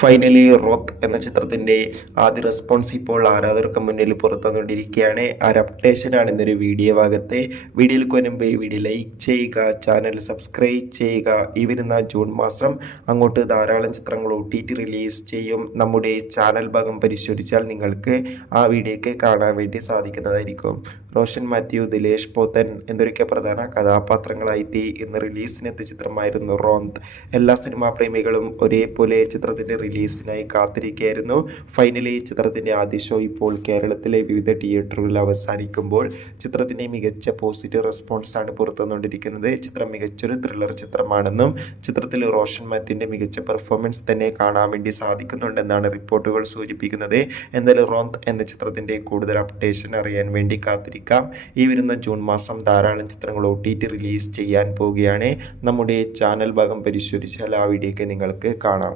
Finally റോത്ത് എന്ന ചിത്രത്തിന്റെ ആദ്യ റെസ്പോൺസ് ഇപ്പോൾ ആരാധകർക്ക് മുന്നിൽ പുറത്തുവന്നുകൊണ്ടിരിക്കുകയാണ്. ആ ഒരു അപ്ഡേഷനാണ് ഇന്നൊരു വീഡിയോ ഭാഗത്തെ. വീഡിയോയിലേക്ക് മുൻപ് വീഡിയോ ലൈക്ക് ചെയ്യുക, ചാനൽ സബ്സ്ക്രൈബ് ചെയ്യുക. ഈ വരുന്ന ജൂൺ മാസം അങ്ങോട്ട് ധാരാളം ചിത്രങ്ങൾ OTT റിലീസ് ചെയ്യും. നമ്മുടെ ചാനൽ ഭാഗം പരിശോധിച്ചാൽ നിങ്ങൾക്ക് ആ വീഡിയോയ്ക്ക് കാണാൻ വേണ്ടി സാധിക്കുന്നതായിരിക്കും. റോഷൻ മാത്യു, ദിലേഷ് പോത്തൻ എന്നൊക്കെ പ്രധാന കഥാപാത്രങ്ങളായി ഇന്ന് റിലീസിനെത്തിയ ചിത്രമായിരുന്നു റോന്ത്. എല്ലാ സിനിമാ പ്രേമികളും ഒരേപോലെ ചിത്രത്തിന്റെ റിലീസിനായി കാത്തിരിക്കുകയായിരുന്നു. ഫൈനലി ചിത്രത്തിന്റെ ആദ്യ ഷോ ഇപ്പോൾ കേരളത്തിലെ വിവിധ തിയേറ്ററുകളിൽ അവസാനിക്കുമ്പോൾ ചിത്രത്തിന്റെ മികച്ച പോസിറ്റീവ് റെസ്പോൺസ് ആണ് പുറത്തുവന്നുകൊണ്ടിരിക്കുന്നത്. ചിത്രം മികച്ചൊരു ത്രില്ലർ ചിത്രമാണെന്നും ചിത്രത്തിൽ റോഷൻ മാത്യുവിന്റെ മികച്ച പെർഫോമൻസ് തന്നെ കാണാൻ വേണ്ടി സാധിക്കുന്നുണ്ടെന്നാണ് റിപ്പോർട്ടുകൾ സൂചിപ്പിക്കുന്നത്. എന്തായാലും റോന്ത് എന്ന ചിത്രത്തിന്റെ കൂടുതൽ അപ്ഡേഷൻ അറിയാൻ വേണ്ടി കാത്തിരിക്കാം. ഈ വരുന്ന ജൂൺ മാസം ധാരാളം ചിത്രങ്ങൾ OTT റിലീസ് ചെയ്യാൻ പോവുകയാണ്. നമ്മുടെ ചാനൽ ഭാഗം പരിശോധിച്ചാൽ ആ വീഡിയോയ്ക്ക് നിങ്ങൾക്ക് കാണാം.